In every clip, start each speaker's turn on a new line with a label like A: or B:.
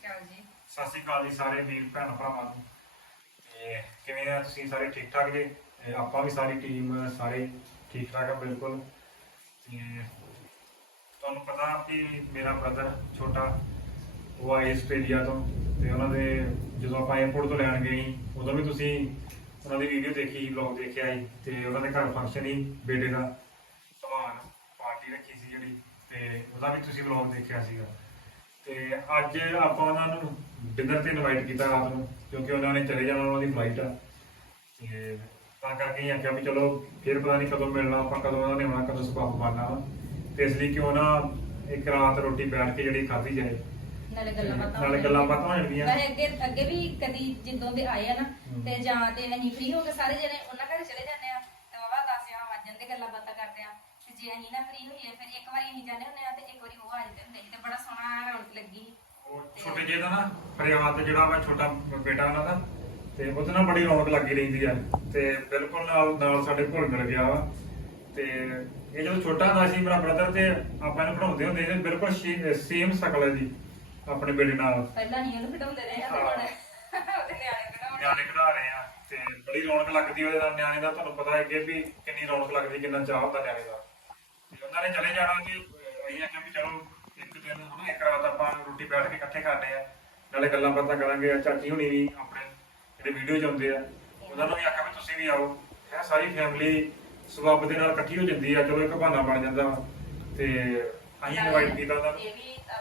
A: ਸਤਿ ਸ਼੍ਰੀ ਅਕਾਲ ਜੀ ਸਾਰੇ ਵੀਰ ਭੈਣ ਭਰਾਵਾਂ ਨੂੰ। ਤੇ ਕਿਵੇਂ ਆ ਤੁਸੀਂ ਸਾਰੇ ਠੀਕ ਠਾਕ ਜੀ? ਤੇ ਆਪਾਂ ਵੀ ਸਾਰੀ ਟੀਮ ਸਾਰੇ ਠੀਕ ਠਾਕ ਆ ਬਿਲਕੁਲ। ਤੇ ਤੁਹਾਨੂੰ ਪਤਾ ਕਿ ਮੇਰਾ ਬ੍ਰਦਰ ਛੋਟਾ ਉਹ ਆਏ ਆਸਟ੍ਰੇਲੀਆ ਤੋਂ, ਤੇ ਉਹਨਾਂ ਦੇ ਜਦੋਂ ਆਪਾਂ ਏਅਰਪੋਰਟ ਤੋਂ ਲੈਣ ਗਏ ਸੀ ਉਦੋਂ ਵੀ ਤੁਸੀਂ ਉਹਨਾਂ ਦੀ ਵੀਡੀਓ ਦੇਖੀ, ਵਲੌਗ ਦੇਖਿਆ ਸੀ। ਤੇ ਉਹਨਾਂ ਦੇ ਘਰ ਫੰਕਸ਼ਨ ਸੀ ਬੇਟੇ ਦਾ, ਸਮਾਨ ਪਾਰਟੀ ਰੱਖੀ ਸੀ ਜਿਹੜੀ, ਤੇ ਉਹਦਾ ਵੀ ਤੁਸੀਂ ਵਲੌਗ ਦੇਖਿਆ ਸੀਗਾ। ਤੇ ਅੱਜ ਆਪਾਂ ਉਹਨਾਂ ਨੂੰ ਡਿਨਰ ਤੇ ਇਨਵਾਈਟ ਕੀਤਾ ਰਾਤ ਨੂੰ, ਕਿਉਂਕਿ ਉਹਨਾਂ ਨੇ ਚਲੇ ਜਾਣਾ, ਉਹਨਾਂ ਦੀ ਫਲਾਈਟ ਆ। ਤੇ ਤਾਂ ਕਰਕੇ ਅਸੀਂ ਆਖਿਆ ਵੀ ਚਲੋ ਫਿਰ ਪਤਾ ਨਹੀਂ ਕਦੋਂ ਮਿਲਣਾ, ਆਪਾਂ ਕਦੋਂ ਉਹਨਾਂ ਨੇ ਆਉਣਾ, ਕਦੋਂ ਸਬੱਬ ਬਣਨਾ ਵਾ। ਤੇ ਇਸ ਲਈ ਕਿਉਂ ਨਾ ਇੱਕ ਰਾਤ ਰੋਟੀ ਬੈਠ ਕੇ ਜਿਹੜੀ ਖਾਧੀ ਜਾਏ, ਨਾਲੇ ਗੱਲਾਂ ਬਾਤਾਂ ਹੋ ਜਾਂਦੀਆਂ।
B: ਅੱਗੇ ਵੀ ਕਦੀ ਜਦੋਂ ਦੇ ਆਏ ਆ ਨਾ, ਤੇ ਜਾਂ ਤੇ ਅਸੀਂ ਫ੍ਰੀ ਹੋ ਕੇ ਸਾਰੇ ਜਣੇ ਉਹਨਾਂ ਘਰ ਚਲੇ ਜਾਂਦੇ ਆ, ਤੇ ਵਾਵਾ 10 ਵੱਜ ਜਾਂਦੇ ਗੱਲਾਂ ਬਾਤਾਂ ਕਰਦੇ ਆ। ਤੇ ਜੇ ਅਸੀਂ ਨਾ ਫ੍ਰੀ ਹੋਈਏ ਫਿਰ ਇੱਕ ਵਾਰੀ ਅਸੀਂ ਜਾਂਦੇ ਹੁੰਦੇ ਆ, ਤੇ ਇੱਕ ਵਾਰੀ ਉਹ ਆ ਜਾਂਦੇ ਹੁੰਦੇ ਸੀ, ਤੇ ਬੜਾ ਸੋਹਣਾ ਰੌਣਕ ਲੱਗੀ।
A: ਛੋਟੇ ਜਿਹੇ ਦਾ ਨਾ ਫਰਿਆਦ ਜਿਹੜਾ ਵਾ ਛੋਟਾ ਬੇਟਾ ਉਹਨਾਂ ਦਾ, ਤੇ ਉਹਦੇ ਨਾਲ ਬੜੀ ਰੌਣਕ ਲੱਗੀ ਰਹਿੰਦੀ ਆ। ਤੇ ਬਿਲਕੁਲ ਨਾਲ ਸਾਡੇ ਘੁਲ ਮਿਲ ਗਿਆ ਵਾ। ਤੇ ਇਹ ਜਦੋਂ ਛੋਟਾ ਹੁੰਦਾ ਸੀ ਮੇਰਾ ਬ੍ਰਦਰ, ਤੇ ਆਪਾਂ ਇਹਨੂੰ ਪੜਾਉਂਦੇ ਹੁੰਦੇ ਸੀ, ਬਿਲਕੁਲ ਸੇਮ ਸ਼ਕਲ ਹੈ ਜੀ ਆਪਣੇ ਬੇਟੇ ਨਾਲ।
B: ਪਹਿਲਾਂ ਨਹੀਂ ਉਹਨੂੰ ਖਿਡਾਉਂਦੇ ਰਹੇ ਆ, ਤੇ ਹੁਣ ਉਹਦੇ
A: ਨਿਆਣੇ ਖਿਡਾ ਰਹੇ ਆ। ਤੇ ਬੜੀ ਰੌਣਕ ਲੱਗਦੀ ਉਹਦੇ ਨਾਲ ਨਿਆਣੇ ਦਾ। ਤੁਹਾਨੂੰ ਪਤਾ ਹੈ ਅੱਗੇ ਵੀ ਕਿੰਨੀ ਰੌਣਕ ਲੱਗਦੀ, ਕਿੰਨਾ ਚਾਹ ਹੁੰਦਾ ਨਿਆਣੇ ਦਾ। ਤੇ ਉਹਨਾਂ ਨੇ ਚਲੇ ਜਾਣਾ ਜੀ, ਅਸੀਂ ਆਖਿਆ ਵੀ ਚਲੋ ਇੱਕ ਦਿਨ ਹਨਾ ਇੱਕ ਰਾਤ ਆਪਾਂ ਰੋਟੀ ਬੈਠ ਕੇ ਇਕੱਠੇ ਕਰਦੇ ਆ, ਨਾਲੇ ਗੱਲਾਂ ਬਾਤਾਂ ਕਰਾਂਗੇ। ਚਾਚੀ ਹੁਣੀ ਵੀ ਆਪਣੇ ਜਿਹੜੇ ਵੀਡੀਓ 'ਚ ਆਉਂਦੇ ਆ, ਉਹਨਾਂ ਨੂੰ ਵੀ ਆਖਿਆ ਵੀ ਤੁਸੀਂ ਵੀ ਆਓ। ਹੈ ਸਾਰੀ ਫੈਮਿਲੀ ਸਬੱਬ ਦੇ ਨਾਲ ਇਕੱਠੀ ਹੋ ਜਾਂਦੀ ਆ, ਚਲੋ ਇੱਕ ਬਹਾਨਾ ਬਣ ਜਾਂਦਾ। ਤੇ ਅਸੀਂ ਇਨਵਾਈਟ ਕੀਤਾ ਉਹਨਾਂ ਨੂੰ।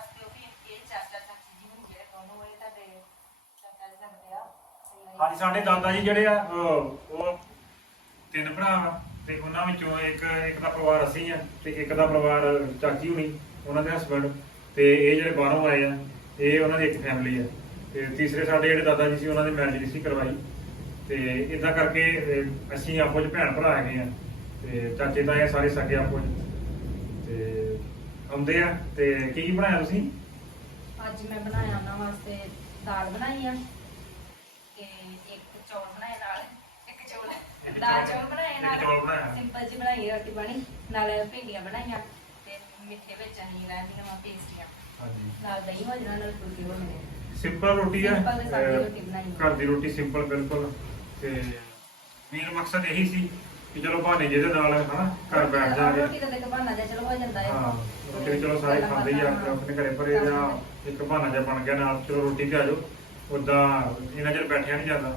A: ਹਾਂਜੀ, ਸਾਡੇ ਦਾਦਾ ਜੀ ਜਿਹੜੇ ਆ ਉਹ 3 ਭਰਾ ਵਾ, ਤੇ ਉਹਨਾਂ ਵਿੱਚੋਂ ਇੱਕ ਦਾ ਪਰਿਵਾਰ ਅਸੀਂ ਆ, ਤੇ ਇੱਕ ਦਾ ਪਰਿਵਾਰ ਚਾਚੀ ਹੁਣੀ, ਉਹਨਾਂ ਦੇ ਹਸਬੈਂਡ, ਤੇ ਇਹ ਜਿਹੜੇ ਬਾਹਰੋਂ ਆਏ ਆ, ਇਹ ਉਹਨਾਂ ਦੀ ਇੱਕ ਫੈਮਿਲੀ ਆ। ਤੇ ਤੀਸਰੇ ਸਾਡੇ ਜਿਹੜੇ ਦਾਦਾ ਜੀ ਸੀ, ਉਹਨਾਂ ਦੀ ਮੈਰਿਜ ਨਹੀਂ ਸੀ ਕਰਵਾਈ। ਤੇ ਇਦਾਂ ਕਰਕੇ ਅਸੀਂ ਆਪੋ 'ਚ ਭੈਣ ਭਰਾ ਹੈਗੇ ਆ, ਤੇ ਚਾਚੇ ਤਾਏ ਸਾਰੇ ਸਕੇ ਆਪੋ 'ਚ। ਤੇ ਆਉਂਦੇ ਆ। ਤੇ ਕੀ ਬਣਾਇਆ ਤੁਸੀਂ
B: ਅੱਜ? ਮੈਂ ਬਣਾਇਆ ਉਹਨਾਂ ਵਾਸਤੇ ਦਾਲ ਬਣਾਈ ਆ, ਤੇ ਇੱਕ ਚੌਲ ਬਣਾਏ ਨਾਲ, ਇੱਕ ਦਾਲ ਚੌਲ ਬਣਾਏ ਨਾਲ, ਸਿੰਪਲ ਜੀ ਬਣਾਈ ਰੋਟੀ ਬਣੀ ਨਾਲ, ਭਿੰਡੀਆਂ ਬਣਾਈਆਂ, ਤੇ ਮਿੱਠੇ ਵਿੱਚ ਅਸੀਂ ਰਹਿੰਦੀਆਂ ਵਾ ਪੇਸਟੀਆਂ, ਨਾਲ ਦਹੀਂ ਹੋ ਜਾਣਾ, ਨਾਲ ਫੁਲਕੇ ਹੋ ਜਾਣੇ।
A: ਸਿੰਪਲ ਰੋਟੀ ਆ,
B: ਰੋਟੀ ਬਣਾਈ
A: ਘਰ ਦੀ ਰੋਟੀ ਸਿੰਪਲ ਬਿਲਕੁਲ। ਤੇ ਮੇਨ ਮਕਸਦ ਇਹੀ ਸੀ ਕਿ ਚਲੋ ਬਹਾਨੇ ਜਿਹਦੇ ਨਾਲ ਹਨਾ ਘਰ ਬੈਠ ਜਾਗੇ।
B: ਰੋਟੀ ਦਾ ਇੱਕ ਬਹਾਨਾ ਜਿਹਾ ਚਲੋ ਹੋ ਜਾਂਦਾ ਹੈ।
A: ਹਾਂ, ਰੋਟੀ ਚਲੋ ਸਾਰੇ ਖਾਂਦੇ ਹੀ ਆ ਆਪਣੇ ਘਰੇ, ਪਰ ਇਹਦਾ ਇੱਕ ਬਹਾਨਾ ਜਿਹਾ ਬਣ ਗਿਆ ਨਾਲ, ਚਲੋ ਰੋਟੀ ਤੇ ਆ ਜਾਓ। ਉਦਾਂ ਇਹਨਾਂ ਚਿਰ ਬੈਠਿਆ ਨਹੀਂ ਜਾਂਦਾ।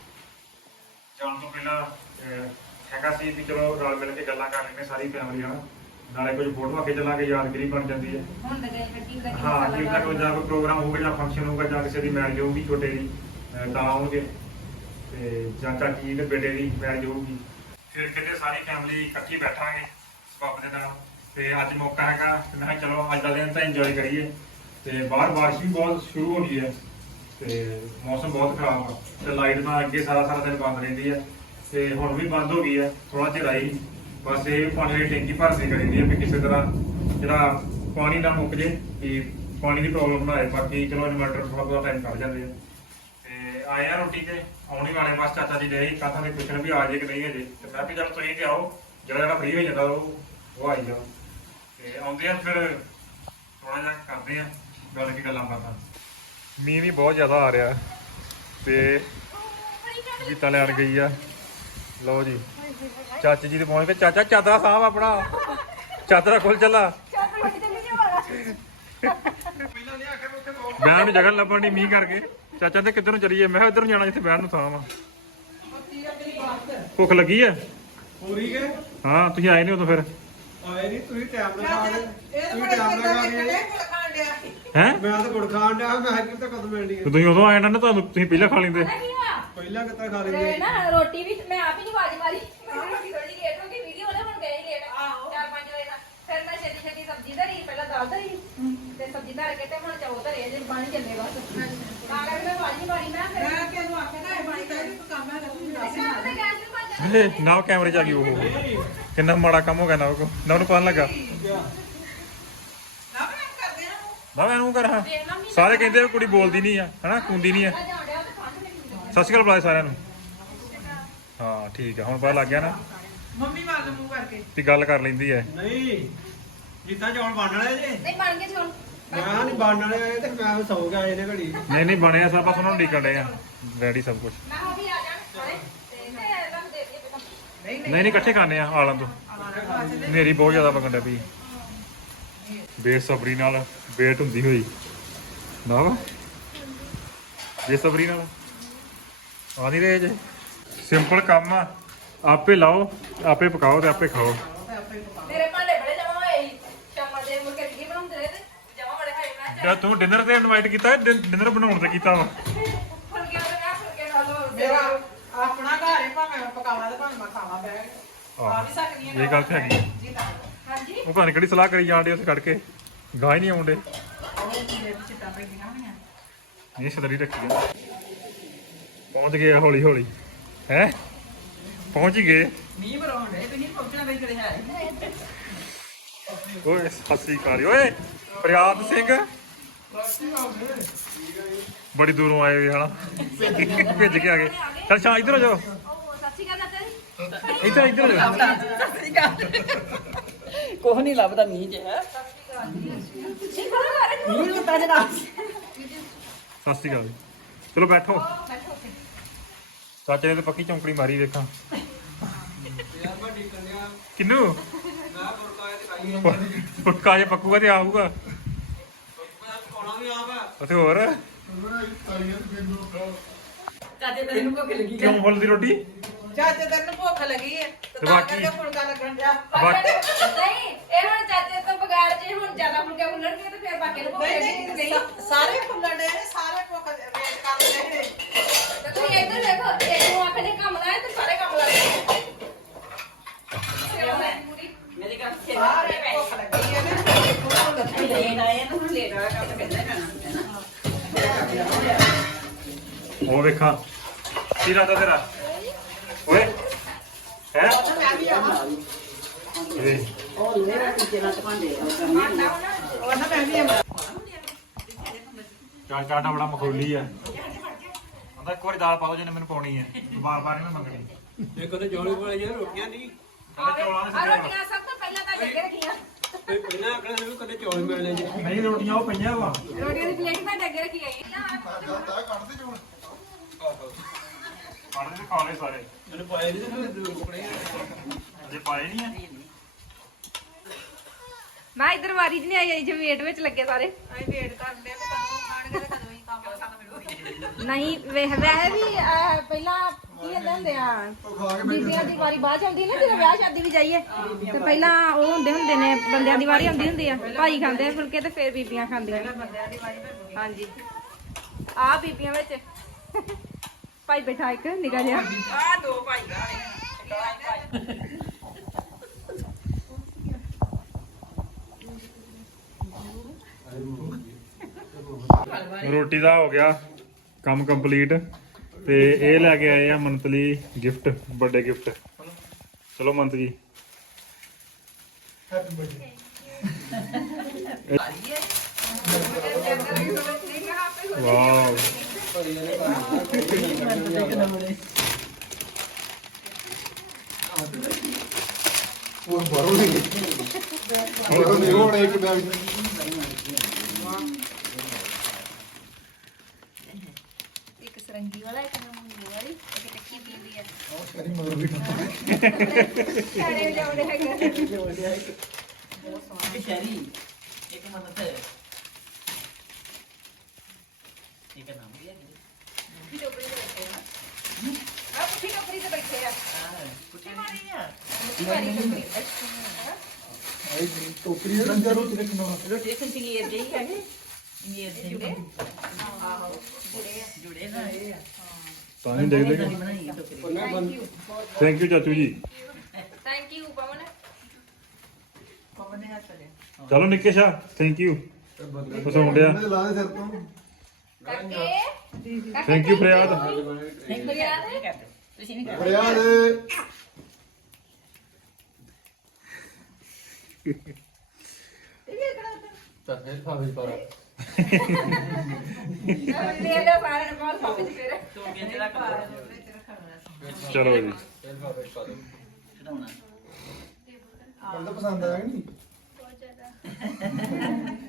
A: ਜਾਣ ਤੋਂ ਪਹਿਲਾਂ ਹੈਗਾ ਸੀ ਵੀ ਚਲੋ ਰਲ ਮਿਲ ਕੇ ਗੱਲਾਂ ਕਰ ਲੈਂਦੇ ਸਾਰੀ ਫੈਮਿਲੀ ਹਨਾ, ਨਾਲੇ ਕੁਝ ਫੋਟੋਆਂ ਖਿੱਚ ਲਾਂਗੇ, ਯਾਦਗਿਰੀ ਬਣ ਜਾਂਦੀ ਹੈ। ਹਾਂ, ਜੇ ਤਾਂ ਕੋਈ ਜਾਂ ਕੋਈ ਪ੍ਰੋਗਰਾਮ ਹੋਊਗਾ ਜਾਂ ਫੰਕਸ਼ਨ ਹੋਊਗਾ ਜਾਂ ਕਿਸੇ ਦੀ ਮੈਰਿਜ ਹੋਊਗੀ ਛੋਟੇ ਦੀ, ਤਾਂ ਆਉਣਗੇ। ਤੇ ਜਾਂ ਚਾਚੀ ਦੇ ਬੇਟੇ ਦੀ ਮੈਰਿਜ ਹੋਊਗੀ, ਫਿਰ ਕਿਤੇ ਸਾਰੀ ਫੈਮਿਲੀ ਇਕੱਠੀ ਬੈਠਾਂਗੇ ਸਬੱਬ ਦੇ ਨਾਲ। ਤੇ ਅੱਜ ਮੌਕਾ ਹੈਗਾ, ਤੇ ਮੈਂ ਕਿਹਾ ਚਲੋ ਅੱਜ ਦਾ ਦਿਨ ਤਾਂ ਇੰਜੋਏ ਕਰੀਏ। ਤੇ ਬਾਹਰ ਬਾਰਿਸ਼ ਵੀ ਬਹੁਤ ਸ਼ੁਰੂ ਹੋ ਗਈ ਹੈ, ਤੇ ਮੌਸਮ ਬਹੁਤ ਖਰਾਬ ਆ, ਤੇ ਲਾਈਟ ਤਾਂ ਅੱਗੇ ਸਾਰਾ ਦਿਨ ਬੰਦ ਰਹਿੰਦੀ ਹੈ, ਤੇ ਹੁਣ ਵੀ ਬੰਦ ਹੋ ਗਈ ਹੈ। ਥੋੜਾ ਚਿਰ ਆਈ, ਬਸ ਇਹ ਪਾਣੀ ਦੀ ਟੈਂਕੀ ਭਰਦੀ ਕਰੀਦੀ ਹੈ ਵੀ ਕਿਸੇ ਤਰ੍ਹਾਂ ਜਿਹੜਾ ਪਾਣੀ ਨਾ ਮੁੱਕ ਜੇ, ਕਿ ਪਾਣੀ ਦੀ ਪ੍ਰੋਬਲਮ ਨਾ ਆਏ। ਬਾਕੀ ਚਲੋ ਇਨਵਰਟਰ ਥੋੜਾ ਬਹੁਤਾ ਟਾਈਮ ਕੱਢ ਜਾਂਦੇ ਆ। ਤੇ ਆਏ ਆ ਰੋਟੀ ਤੇ ਆਉਣੀ ਵਾਲੇ, ਬਸ ਚਾਚਾ ਜੀ ਦੇ ਕਾਥਾਂ ਦੇ ਪੁੱਛਣ ਵੀ ਆ ਜੇ ਕਿ ਨਹੀਂ ਅਜੇ। ਤੇ ਮੈਂ ਵੀ ਚਲ ਤੁਸੀਂ ਤੇ ਆਓ, ਜਿਹੜਾ ਫ੍ਰੀ ਹੋ ਜਾਂਦਾ ਉਹ ਆਈ ਜਾਓ। ਤੇ ਆਉਂਦੇ ਆ ਫਿਰ ਥੋੜਾ ਜਿਹਾ ਕਰਦੇ ਆ ਗੱਲ ਕੀ ਗੱਲਾਂ ਬਾਤਾਂ। ਮੀਂਹ ਵੀ ਬਹੁਤ ਜ਼ਿਆਦਾ ਆ ਰਿਹਾ, ਤੇ ਗੀਤਾਂ ਲੈਣ ਗਈ ਆ। ਲਓ ਜੀ, ਚਾਚੀ ਜੀ ਤੇ ਪਹੁੰਚ ਗਏ। ਚਾਚਾ ਚਾਦਰਾ ਸਾਹਬ ਆਪਣਾ, ਚਾਦਰਾ ਖੁੱਲ ਚੱਲਾ। ਮੈਂ ਉਹਨੂੰ ਜਗ੍ਹਾ ਲੱਭਣ ਦੀ ਮੀਂਹ ਕਰਕੇ। ਚਾਚਾ ਤੇ ਕਿੱਧਰ ਨੂੰ ਚਲੀਏ? ਮੈਂ ਕਿਹਾ ਇੱਧਰ ਨੂੰ ਜਾਣਾ ਜਿੱਥੇ ਬਹਿਣ ਨੂੰ ਥਾਂ ਵਾ। ਭੁੱਖ ਲੱਗੀ ਆ
C: ਪੂਰੀ ਕੇ?
A: ਹਾਂ, ਤੁਸੀਂ ਆਏ ਨਹੀਂ ਉਦੋਂ ਫਿਰ?
C: ਆਏ ਨਹੀਂ ਤੁਸੀਂ ਟਾਈਮ ਨਾਲ ਖਾ ਗਏ। ਤੁਸੀਂ ਟਾਈਮ ਨਾਲ ਖਾ ਗਏ।
A: ਹੈ
C: ਮੈਂ ਤਾਂ ਗੁੜ ਖਾਣ ਡਿਆ, ਮੈਂ ਕਿਤੇ ਕਦੋਂ ਮਿਲਣੀ ਹੈ।
A: ਤੁਸੀਂ ਉਦੋਂ ਆਏ ਨਾ, ਤੁਹਾਨੂੰ ਤੁਸੀਂ ਪਹਿਲਾਂ ਖਾ ਲੈਂਦੇ।
C: ਪਹਿਲਾਂ ਕਿੱਦਾਂ ਖਾ ਲੈਂਦੇ
B: ਨਾ ਰੋਟੀ ਵੀ ਮੈਂ ਆਪ ਹੀ ਨਹੀਂ ਬਾਜੀ ਮਾਰੀ। ਰੋਟੀ ਥੋੜੀ ਜਿਹੀ ਲੇਟ ਹੋ ਗਈ, ਵੀਡੀਓ ਵਾਲੇ ਹੁਣ ਗਏ ਲੇਟ 4-5 ਵਜੇ ਨਾਲ। ਫਿਰ ਮੈਂ ਛੇਤੀ ਸਬਜ਼ੀ ਧਰੀ, ਪਹਿਲਾਂ ਦਾਲ ਧਰੀ, ਤੇ ਸਬਜ਼ੀ ਧਰ ਕੇ ਤੇ ਹੁਣ ਚੌਲ ਧਰੇ ਜੇ ਪਾਣੀ ਚੱਲੇ ਬਸ। ਤਾਂ ਕਰਕੇ ਮੈਂ ਬਾਜੀ ਮਾਰੀ। ਮੈਂ ਕਿਹਨੂੰ ਆਖਿਆ ਪਾਣੀ ਦਾ ਕੰਮ ਹੈ,
A: ਨਾ ਕੈਮਰੇ 'ਚ ਆ ਗਈ। ਉਹ ਕਿੰਨਾ ਮਾੜਾ ਕੰਮ ਹੋ ਗਿਆ ਨਾ ਉਹਨੂੰ ਪਤਾ ਲੱਗਾ। ਬਾਬਾ ਇਹਨੂੰ ਕਰ। ਹਾਂ, ਸਾਰੇ ਕਹਿੰਦੇ ਕੁੜੀ ਬੋਲਦੀ ਨਹੀਂ ਆ ਹਨਾ, ਕੁੰਦੀ ਨਹੀਂ ਆ। ਸਤਿ ਸ਼੍ਰੀ ਅਕਾਲ ਬੁਲਾਏ ਸਾਰਿਆਂ ਨੂੰ। ਹਾਂ ਠੀਕ ਆ, ਹੁਣ ਪਤਾ ਲੱਗ ਗਿਆ ਨਾ।
D: ਮੰਮੀ ਮੂੰਹ ਕਰਕੇ
A: ਤੇ ਗੱਲ ਕਰ ਲੈਂਦੀ ਐ।
C: ਨਹੀਂ ਜਿੱਦਾਂ ਚੌਲ ਬਣ ਵਾਲੇ ਜੇ
B: ਨਹੀਂ ਬਣ ਗਏ ਚੌਲ।
C: ਮੈਂ ਨਹੀਂ ਬਣਨ ਵਾਲੇ ਆਏ ਤੇ ਮੈਂ ਸੌ ਗਿਆ ਇਹਨੇ ਘੜੀ
A: ਨਹੀਂ ਬਣਿਆ ਸਭ ਬਸ ਉਹਨਾਂ ਨੂੰ ਨਿਕਲ ਰਹੇ ਆ ਰੈਡੀ ਸਭ ਕੁਝ
B: ਮੈਂ ਉਹ ਵੀ ਆ ਜਾਣ ਸਾਰੇ ਤੇ ਮੈਂ ਤੁਹਾਨੂੰ ਦੇ ਦਈਏ ਪਹਿਲਾਂ
A: ਨਹੀਂ ਇਕੱਠੇ ਖਾਣੇ ਆ ਆਲਾਂ ਤੋਂ ਮੇਰੀ ਬਹੁਤ ਜ਼ਿਆਦਾ ਪਕੜ ਹੈ ਵੀ ਬੇਸਬਰੀ ਨਾਲ ਵੇਟ ਹੁੰਦੀ ਹੋਈ ਨਾ ਵਾ ਬੇਸਬਰੀ ਨਾਲ ਆ ਨਹੀਂ ਰਹੇ ਜੇ ਸਿੰਪਲ ਕੰਮ ਆ ਆਪੇ ਲਾਓ ਆਪੇ ਪਕਾਓ ਤੇ ਆਪੇ ਖਾਓ
B: ਮੇਰੇ ਭਾਂਡੇ ਬੜੇ ਜਮਾ ਹੋਏ ਸੀ ਸ਼ਾਮਾਂ ਦੇ ਮੁੜ ਕੇ ਕੀ ਬਣਾਉਂਦੇ ਰਹੇ ਤੇ ਜਮਾ ਬੜੇ ਹਾਈ ਮੈਂ
A: ਕਿਆ ਤੂੰ ਡਿਨਰ ਤੇ ਇਨਵਾਈਟ ਕੀਤਾ ਡਿਨਰ ਬਣਾਉਣ ਤੇ ਕੀਤਾ ਵਾ
B: ਫੁਲਕੇ ਤੇ ਨਾ ਫੁਲਕੇ ਨਾਲ
D: ਮੇਰਾ ਆਪਣਾ ਘਰ ਹੈ ਭਾਵੇਂ ਮੈਂ ਪਕਾਵਾਂ ਤੇ ਭਾਵੇਂ ਮੈਂ ਖਾਵਾਂ ਬੈਠ ਕੇ ਆ ਵੀ ਸਕਦੀ ਹਾਂ
A: ਇਹ ਗੱਲ ਤਾਂ ਹੈਗੀ
D: ਜੀ ਤਾਂ
B: ਹਾਂਜੀ
A: ਉਹ ਭਾਵੇਂ ਕਿਹੜੀ ਸਲਾਹ ਕਰੀ ਜਾਂਦੇ ਉੱਥੇ ਕੱਢ ਕੇ ਗਾਹ ਹੀ ਨਹੀਂ ਆਉਂਦੇ
D: ਉਹ ਮੇਰੇ ਚਿੱਟਾ ਪੈਂਦੀਆਂ ਹੋਈਆਂ
A: ਇਹ ਛਤਰੀ ਰੱਖੀ ਆ ਪਹੁੰਚ ਗਏ ਹੌਲੀ ਹੌਲੀ ਹੈ ਪਹੁੰਚ ਹੀ ਗਏ
D: ਮੀਂਹ ਬਰਾਉਂਦੇ ਤੁਸੀਂ ਪਹੁੰਚਣਾ ਬਈ ਕਦੇ ਹੈ
A: ਓਏ ਸਤਿ ਸ੍ਰੀ ਅਕਾਲ ਓਏ ਪ੍ਰਿਆਤ ਸਿੰਘ ਬੜੀ ਦੂਰੋਂ ਆਏ ਹੋਏ ਹਨਾ ਭੇਜ ਕੇ ਆ ਗਏ ਚੱਲ ਸ਼ਾਂ ਇੱਧਰ ਹੋ ਜਾਓ
B: ਉਹ ਸਤਿ ਸ਼੍ਰੀ ਅਕਾਲ ਚਾਚਾ ਜੀ
A: ਇੱਧਰ ਹੋ ਜਾਓ
D: ਕੋਹ ਨਹੀਂ ਲੱਭਦਾ ਮੀਂਹ ਚ ਹੈ
B: ਠੀਕ ਹੋ ਰਿਹਾ
D: ਮੀਂਹ ਨੂੰ ਤਾਂ ਜਨਾ
A: ਸਤਿ ਸ੍ਰੀ ਅਕਾਲ ਚਲੋ ਬੈਠੋ
B: ਬੈਠੋ ਉੱਥੇ
A: ਚਾਚੇ ਨੇ ਤਾਂ ਪੱਕੀ ਚੌਂਕੜੀ ਮਾਰੀ ਵੇਖਾਂ
C: ਯਾਰ ਮੈਂ ਡੀਕਨ ਲਿਆ
A: ਕਿੰਨੂ
C: ਮੈਂ ਬੁਰਕਾ ਤੇ ਖਾਈ
A: ਪੱਕਾ ਜੇ ਪੱਕੂਗਾ ਤੇ ਆਊਗਾ
C: ਮੈਂ ਪਕਾਉਣਾ ਵੀ ਆਪ ਹੈ
A: ਅਤੇ ਹੋਰ
D: ਚਾਚੇ ਤੈਨੂੰ ਭੁੱਖ ਲੱਗੀ
A: ਕਿਉਂ ਫੁੱਲ ਦੀ ਰੋਟੀ
D: ਚਾਚੇ ਤੈਨੂੰ ਭੁੱਖ ਲੱਗੀ ਹੈ ਤੇ ਤਾਂ
A: ਬਾਕੀ-
D: ਕਰਕੇ ਫੁਲਕਾ ਲੱਗਣ ਜਾ
B: ਨਹੀਂ ਇਹ ਹੁਣ ਚਾਚੇ ਤੋਂ ਬਗੈਰ ਜੇ ਹੁਣ ਜ਼ਿਆਦਾ ਫੁਲਕੇ ਫੁੱਲਣਗੇ ਤੇ ਫਿਰ ਬਾਕੀ ਨੂੰ ਭੁੱਖ
D: ਨਹੀਂ
B: ਲੱਗੀ
D: ਨਹੀਂ
B: ਨਹੀਂ
D: ਸਾਰੇ ਫੁੱਲਣ ਦੇ ਸਾਰੇ ਭੁੱਖ ਵੇਟ ਕਰਦੇ ਨੇ
B: ਤੇ ਤੁਸੀਂ ਇੱਧਰ ਦੇਖੋ ਇੱਕ ਨੂੰ ਆਖਣੇ ਕੰਮ ਲਾਏ ਤੇ ਸਾਰੇ ਕੰਮ ਲਾਏ
D: ਮੇਰੇ ਘਰ ਸਾਰੇ ਭੁੱਖ ਲੱਗੀ ਹੈ ਨਾ ਉਹ ਲੱਗੀ ਲੈਣ ਆਏ ਨਾ ਹੁਣ ਲੇਟ ਆਇਆ ਕੰਮ ਕਰਦਾ ਨਾ
A: ਉਹ ਵੇਖਾਂ ਕੀ ਰਾਦਾ ਤੇਰਾ ਓਏ ਹੈ
D: ਮੈਂ ਵੀ ਆਵਾਂ
C: ਉਹ ਮੇਰਾ ਕਿਤੇ ਨਾ ਭਾਂਡੇ
D: ਉਹ ਨਾ ਮੈਂ ਵੀ ਆਵਾਂ
A: ਚਾਚਾ ਬੜਾ ਮਖੌਲੀ ਆ ਕਹਿੰਦਾ ਇੱਕ ਵਾਰੀ ਦਾਲ ਪਾ ਦਿਓ ਜਿਹਨੇ ਮੈਨੂੰ ਪਾਉਣੀ ਹੈ ਬਾਰ-ਬਾਰ ਨਹੀਂ ਮੈਂ ਮੰਗਣੀ
C: ਇੱਕ ਤੇ ਜੋੜੀ ਵਾਲੇ ਜਿਹੜੇ ਰੋਟੀਆਂ ਨਹੀਂ
A: ਕਹਿੰਦਾ ਚੌਲਾਂ ਦੇ
B: ਆ
A: ਸਿੱਧੇ
B: ਰੋਟੀਆਂ ਸਭ ਤੋਂ ਪਹਿਲਾਂ ਤਾਂ ਅੱਗੇ ਰੱਖੀਆਂ
C: ਤੇ ਪਹਿਲਾਂ ਆਖਣਾ ਸੀ ਵੀ ਕਦੇ ਚੌਲ ਮਿਲਣੇ ਜੀ
A: ਨਹੀਂ ਰੋਟੀਆਂ ਉਹ ਪਈਆਂ ਵਾ
B: ਰੋਟੀਆਂ ਦੀ ਪਲੇਟ ਤਾਂ ਅੱਗੇ ਰੱਖੀ ਗਈ
A: ਕੱਢ ਦੇ ਖਾ ਲਏ ਸਾਰੇ
C: ਮੈਨੂੰ ਪਾਏ ਨਹੀਂ ਤੇ ਰੁਕਣੇ
A: ਅਜੇ ਪਾਏ ਨਹੀਂ ਆ
B: ਮੈਂ ਇੱਧਰ ਵਾਰੀ ਨਹੀਂ ਆਈ ਜੇ ਵੇਟ ਵਿੱਚ ਲੱਗੇ ਸਾਰੇ
D: ਅਸੀਂ ਵੇਟ ਕਰਦੇ ਆ ਕਦੋਂ ਖਾਣਗੇ ਤੇ ਕਦੋਂ ਹੀ ਕੰਮ ਸਾਨੂੰ ਮਿਲੂਗੀ
B: ਨਹੀਂ ਵੈਸੇ ਵੀ ਪਹਿਲਾਂ ਕੀ ਕਹਿੰਦੇ ਹੁੰਦੇ ਆ ਬੀਬੀਆਂ ਦੀ ਵਾਰੀ ਬਾਅਦ ਚ ਆਉਂਦੀ ਨਾ ਜਦੋਂ ਵਿਆਹ ਸ਼ਾਦੀ ਵੀ ਜਾਈਏ ਤੇ ਪਹਿਲਾਂ ਉਹ ਹੁੰਦੇ ਨੇ ਬੰਦਿਆਂ ਦੀ ਵਾਰੀ ਆਉਂਦੀ ਹੁੰਦੀ ਆ ਭਾਈ ਖਾਂਦੇ ਆ ਫੁਲਕੇ ਤੇ ਫਿਰ ਬੀਬੀਆਂ ਖਾਂਦੀਆਂ
D: ਬੰਦਿਆਂ ਦੀ ਵਾਰੀ ਫਿਰ
B: ਹਾਂਜੀ ਆ ਬੀਬੀਆਂ ਵਿੱਚ ਭਾਈ ਬੈਠਾ ਇੱਕ ਨਿਕਾ ਜਿਹਾ
D: ਆ ਦੋ ਭਾਈ ਗਾਣੇ
A: ਰੋਟੀ ਦਾ ਹੋ ਗਿਆ ਕੰਮ ਕੰਪਲੀਟ ਤੇ ਇਹ ਲੈ ਕੇ ਆਏ ਆ ਮੰਤਲੀ ਗਿਫਟ ਬਰਥਡੇ ਗਿਫਟ ਚਲੋ ਮੰਤ ਜੀ ਵਾਓ
E: ਉਹ ਬਾਹਰੋਂ ਨਹੀਂ ਬਾਹਰੋਂ ਨਹੀਂ ਹੋਣਾ ਇੱਕ ਦਾ
B: ਇੱਕ ਸਰੰਗੀ ਵਾਲਾ ਇੱਕ ਨਮੂਨੇ ਵਾਲੀ ਇੱਕ ਟੱਕੀ ਪੀਂਦੀ ਆ
E: ਸਾਰੀ ਮਗਰ ਵੀ
B: ਸਾਰੇ ਜਾਉਂਦੇ ਹੈਗੇ
D: ਸ਼ਰੀ ਇੱਕ ਮਦਦ ਹੈ ਇੱਕ ਨਾਮ ਵੀ ਹੈ
B: ਪੁੱਠੀ ਟੋਕਰੀ ਤੇ ਬੈਠੇ ਆ ਆ ਪੁੱਠੀ ਟੋਕਰੀ ਤੇ ਬੈਠੇ ਆ
D: ਪੁੱਠੀ ਮਾਰੀ ਆ
B: ਪੁੱਠੀ ਵਾਲੀ ਟੋਕਰੀ
E: ਆਈ ਟੋਕਰੀ ਦੇ ਅੰਦਰ ਰੋਟੀ ਰੱਖਣਾ
D: ਰੋਟੀ ਖੰਚੀ ਗੇਰ ਜਿਹੀ ਹੈ ਇਹ ਜੁੜੇ ਆਹੋ ਜੁੜੇ ਨਾ ਇਹ
A: ਤਾਂ ਨਹੀਂ ਦੇਖਦੇ
D: ਬਣਾਈ ਟੋਕਰੀ
A: ਥੈਂਕ ਯੂ ਚਾਚੂ ਜੀ
B: ਥੈਂਕ ਯੂ ਪਵਨ
D: ਪਵਨ ਨੇ ਹੱਥ ਲਿਆ
A: ਚਲੋ ਨਿੱਕੇ ਸ਼ਾ ਥੈਂਕ ਯੂ ਪਸੰਦ ਡਿਆ
E: ਲਾ ਦੇ ਸਿਰ ਤੋਂ
B: ਕਰਕੇ
A: ਥੈਂਕ ਯੂ ਪ੍ਰਿਆਦ
D: ਤੁਸੀਂ ਨਹੀਂ
E: ਬੜਿਆ ਦੇ ਤਾਂ ਫਿਰ ਭਾਵੇਂ ਪਰ
B: ਲੈ ਲੈ ਸਾਰਿਆਂ ਨੂੰ ਬਹੁਤ ਸੌਂਪੀ ਫਿਰ
D: ਟੋਕਰੀ ਤੇ ਰੱਖ
A: ਚਲੋ ਜੀ
E: ਫਿਰ ਭਾਵੇਂ ਪਾ ਦੋ
D: ਚੜਾਉਣਾ
E: ਬੰਦਾ ਪਸੰਦ ਆਇਆ ਕਿ ਨਹੀਂ
B: ਬਹੁਤ ਜ਼ਿਆਦਾ